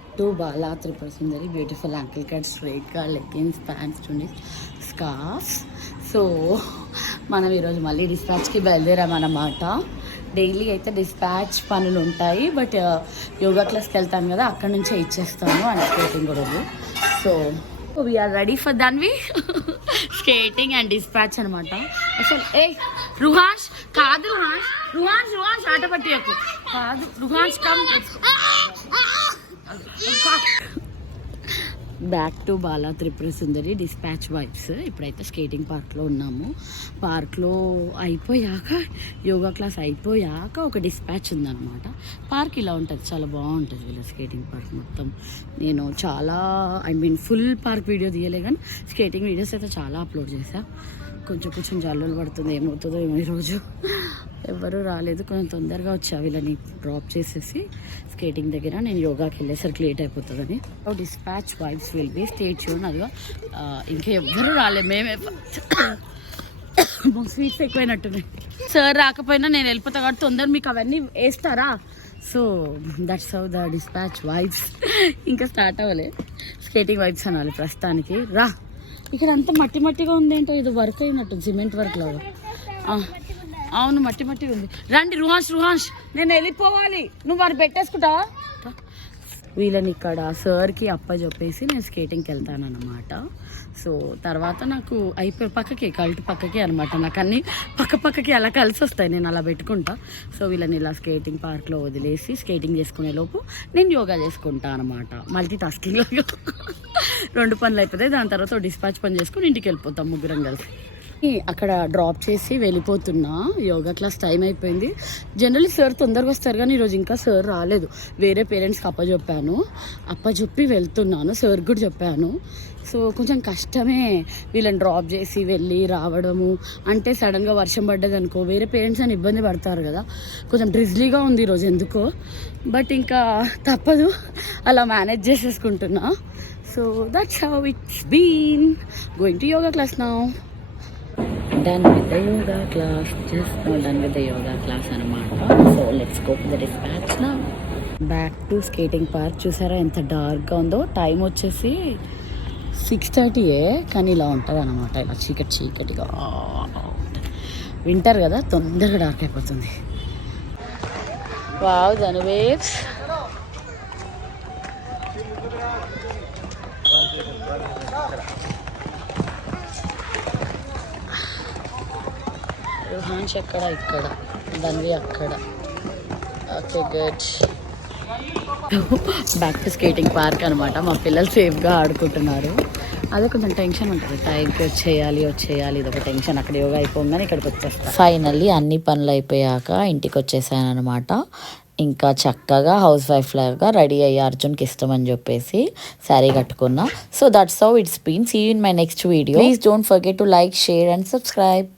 Back to Bala Tripura Sundari beautiful ankle cut straight గా leggings pants చున్నీస్ scarfs. So మనం ఈరోజు మళ్ళీ డిస్పాచ్కి బయలుదేరామన్నమాట. డైలీ అయితే డిస్పాచ్ పనులు ఉంటాయి, బట్ యోగా క్లాస్కి వెళ్తాను కదా, అక్కడ నుంచే ఇచ్చేస్తాను అండ్ స్కేటింగ్ కూడా. సో వీఆర్ రెడీ ఫర్ దాన్వి స్కేటింగ్ అండ్ డిస్పాచ్ అనమాట. అసలు రుహాష్ కాదు, రుహాష్ ఆట పట్టియకు కాదు, రుహాష్ కమ్. Back to Bala Tripura Sundari dispatch vibes. ఇప్పుడైతే స్కేటింగ్ పార్క్లో ఉన్నాము. పార్క్లో అయిపోయాక యోగా క్లాస్ అయిపోయాక ఒక డిస్పాచ్ ఉందన్నమాట. పార్క్ ఇలా ఉంటుంది, చాలా బాగుంటుంది వీళ్ళ స్కేటింగ్ పార్క్ మొత్తం. నేను చాలా ఫుల్ పార్క్ వీడియో తీయలే, కానీ స్కేటింగ్ వీడియోస్ అయితే చాలా అప్లోడ్ చేశా. కొంచెం జల్లులు పడుతుంది, ఏమవుతుందో ఏమో. ఈరోజు ఎవరు రాలేదు, కొంచెం తొందరగా వచ్చా వీళ్ళని డ్రాప్ చేసేసి స్కేటింగ్ దగ్గర. నేను యోగాకి వెళ్ళేసరికి లేట్ అయిపోతుందని. Dispatch vibes will be stay tune. అదిగా ఇంకా ఎవ్వరు రాలేదు, మేమే స్వీట్స్ ఎక్కువైనట్టున్నాయి. సార్ రాకపోయినా నేను వెళ్ళిపోతా కాబట్టి తొందర మీకు అవన్నీ వేస్తారా. So that's how the dispatch vibes. ఇంకా స్టార్ట్ అవ్వలే, స్కేటింగ్ వైబ్స్ అనాలి ప్రస్తుతానికి. రా, ఇక్కడ అంతా మట్టిగా ఉంది ఏంటో, ఇది వర్క్ అయినట్టు, సిమెంట్ వర్క్ లాగా. అవును, మట్టిగా ఉంది. రండి రుహాష్, నేను వెళ్ళిపోవాలి, నువ్వు వారు పెట్టేసుకుంటావా. వీళ్ళని ఇక్కడ సార్కి అప్పచెప్పేసి నేను స్కేటింగ్కి వెళ్తానన్నమాట. సో తర్వాత నాకు అయిపోయి కల్ట్ పక్కకి అనమాట. నాకు అన్నీ పక్కకి అలా కలిసి వస్తాయి, నేను అలా పెట్టుకుంటా. సో వీళ్ళని ఇలా స్కేటింగ్ పార్క్లో వదిలేసి స్కేటింగ్ చేసుకునే లోపు నేను యోగా చేసుకుంటా అనమాట. మల్టీ టాస్కింగ్ లాగా 2 పనులు అయిపోతాయి. దాని తర్వాత డిస్పాచ్ పని చేసుకుని ఇంటికి వెళ్ళిపోతాం ముగ్గురం కలిసి. అక్కడ డ్రాప్ చేసి వెళ్ళిపోతున్నా. యోగా క్లాస్ టైం అయిపోయింది. జనరల్లీ సార్ తొందరగా వస్తారు, కానీ ఈరోజు ఇంకా సార్ రాలేదు. వేరే పేరెంట్స్కి అప్పచెప్పి వెళ్తున్నాను. సార్ కూడా చెప్పాను. సో కొంచెం కష్టమే వీళ్ళని డ్రాప్ చేసి వెళ్ళి రావడము. అంటే సడన్గా వర్షం పడ్డది అనుకో, వేరే పేరెంట్స్ అని ఇబ్బంది పడతారు కదా. కొంచెం డ్రిజ్లీగా ఉంది ఈరోజు ఎందుకో, బట్ ఇంకా తప్పదు, అలా మేనేజ్ చేసేసుకుంటున్నా. So that's how it's been going to yoga class now. Done with the yoga class, just now done with the yoga class అనమాట. So let's go to the dispatch now. Back to skating park. చూసారా ఎంత డార్క్గా ఉందో. Time వచ్చేసి 6:30, కానీ ఇలా ఉంటుంది అనమాట. ఇలా చీకటిగా వింటర్ కదా, తొందరగా డార్క్ అయిపోతుంది. వావ్, దాని వేవ్స్. రుహాన్స్ అక్కడ, ఇక్కడ ధన్వి అక్కడ. Okay, good. Back to skating park అనమాట. మా పిల్లలు సేఫ్గా ఆడుకుంటున్నారు. అదే కొంచెం టెన్షన్ ఉంటుంది, టైంకి వచ్చేయాలి, ఇది ఒక టెన్షన్. అక్కడ యోగా అయిపోగానే ఇక్కడికి వచ్చేస్తాను. ఫైనల్లీ అన్ని పనులు అయిపోయాక ఇంటికి వచ్చేసాను అనమాట. ఇంకా చక్కగా హౌస్ వైఫ్ లాగా రెడీ అయ్యి అర్జున్కి ఇష్టమని చెప్పేసి శారీ కట్టుకున్నా. So that's how it's been. See you in my next video. Please don't forget to like, share and subscribe.